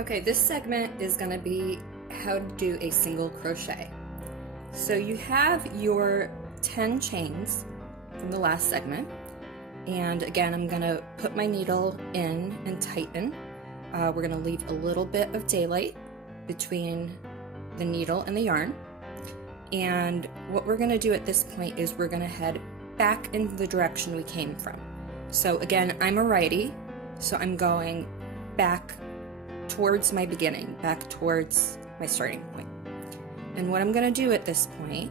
Okay, this segment is going to be how to do a single crochet. So you have your 10 chains from the last segment, and again I'm going to put my needle in and tighten. We're going to leave a little bit of daylight between the needle and the yarn, and what we're going to do at this point is we're going to head back in the direction we came from. So again, I'm a righty, so I'm going back towards my beginning, back towards my starting point. And what I'm going to do at this point,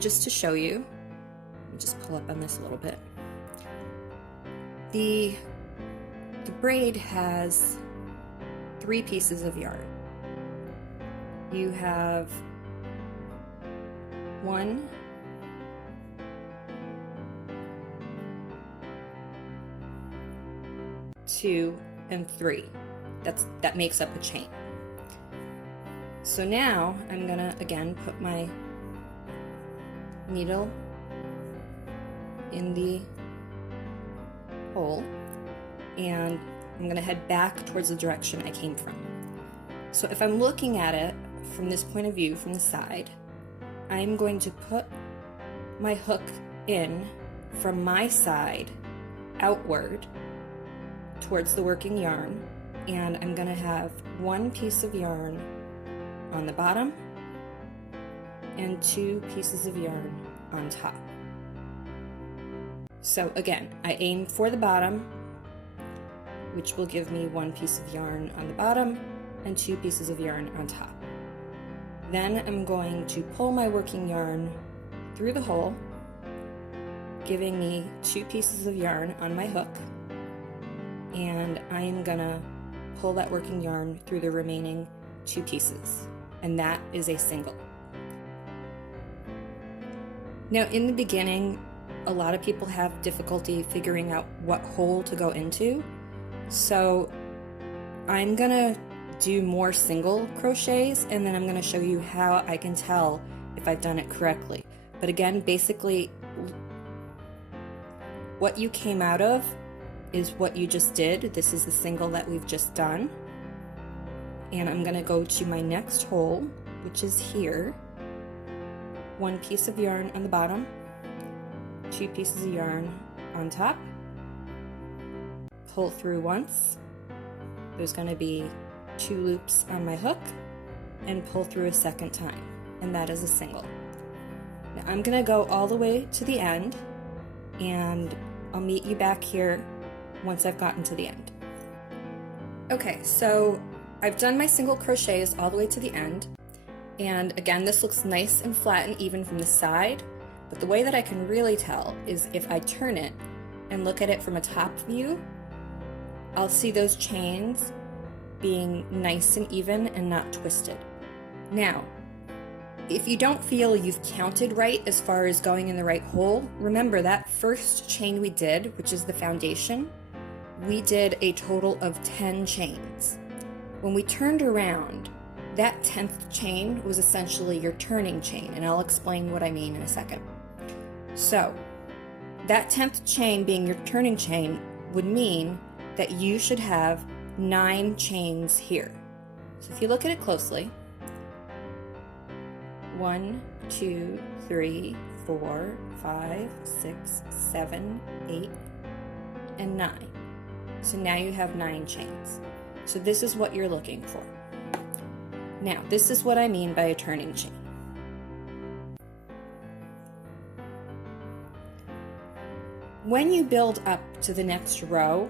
just to show you, let me just pull up on this a little bit. The braid has 3 pieces of yarn. You have 1, 2, and 3. That makes up a chain. So now I'm gonna again put my needle in the hole, and I'm gonna head back towards the direction I came from. So if I'm looking at it from this point of view, from the side, I'm going to put my hook in from my side outward towards the working yarn, and I'm going to have 1 piece of yarn on the bottom and 2 pieces of yarn on top. So again, I aim for the bottom, which will give me 1 piece of yarn on the bottom and 2 pieces of yarn on top. Then I'm going to pull my working yarn through the hole, giving me 2 pieces of yarn on my hook, and I am gonna pull that working yarn through the remaining 2 pieces, and that is a single. Now in the beginning, a lot of people have difficulty figuring out what hole to go into, so I'm gonna do more single crochets, and then I'm gonna show you how I can tell if I've done it correctly. But again, basically what you came out of is what you just did. This is the single that we've just done, and I'm gonna go to my next hole, which is here. 1 piece of yarn on the bottom, 2 pieces of yarn on top, pull through once. There's gonna be 2 loops on my hook, and pull through a second time, and that is a single. Now I'm gonna go all the way to the end, and I'll meet you back here once I've gotten to the end. Okay, so I've done my single crochets all the way to the end, and again, this looks nice and flat and even from the side, but the way that I can really tell is if I turn it and look at it from a top view, I'll see those chains being nice and even and not twisted. Now, if you don't feel you've counted right as far as going in the right hole, remember that first chain we did, which is the foundation, we did a total of 10 chains. When we turned around, that 10th chain was essentially your turning chain, and I'll explain what I mean in a second. So, that 10th chain being your turning chain would mean that you should have 9 chains here. So if you look at it closely, 1, 2, 3, 4, 5, 6, 7, 8, and 9. So now you have 9 chains. So this is what you're looking for. Now, this is what I mean by a turning chain. When you build up to the next row,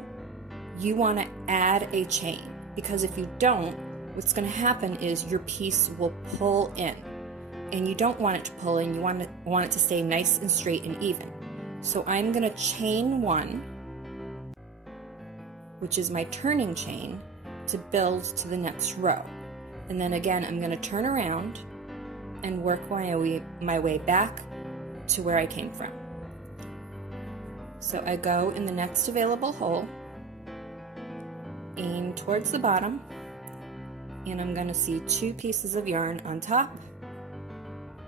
you want to add a chain, because if you don't, what's going to happen is your piece will pull in, and you don't want it to pull in, you want it to stay nice and straight and even. So I'm going to chain 1, which is my turning chain, to build to the next row. And then again, I'm going to turn around and work my way back to where I came from. So I go in the next available hole, aim towards the bottom, and I'm going to see 2 pieces of yarn on top.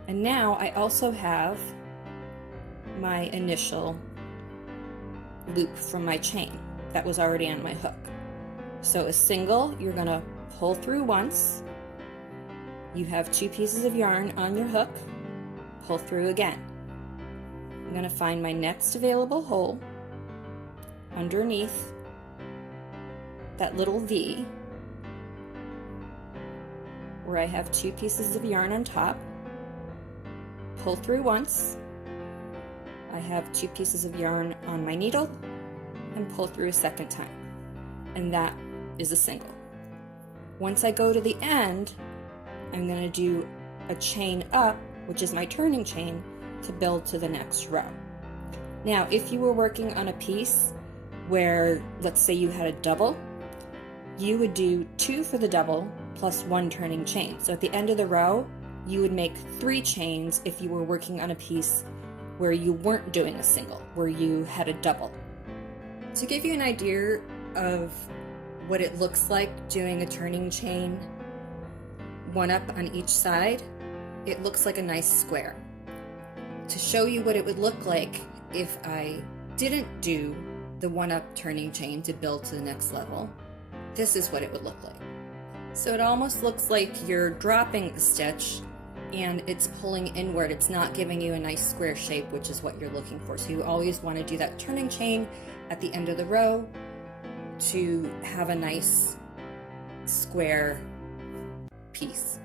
And now I also have my initial loop from my chain that was already on my hook. So a single, you're gonna pull through once, you have 2 pieces of yarn on your hook, pull through again. I'm gonna find my next available hole underneath that little V where I have 2 pieces of yarn on top, pull through once, I have 2 pieces of yarn on my needle, and pull through a second time, and that is a single. Once I go to the end, I'm going to do a chain up, which is my turning chain, to build to the next row. Now, if you were working on a piece where, let's say you had a double, you would do 2 for the double plus 1 turning chain. So at the end of the row, you would make 3 chains if you were working on a piece where you weren't doing a single, where you had a double. To give you an idea of what it looks like doing a turning chain, 1 up on each side, it looks like a nice square. To show you what it would look like if I didn't do the 1 up turning chain to build to the next level, this is what it would look like. So it almost looks like you're dropping the stitch and it's pulling inward. It's not giving you a nice square shape, which is what you're looking for. So you always want to do that turning chain at the end of the row to have a nice square piece.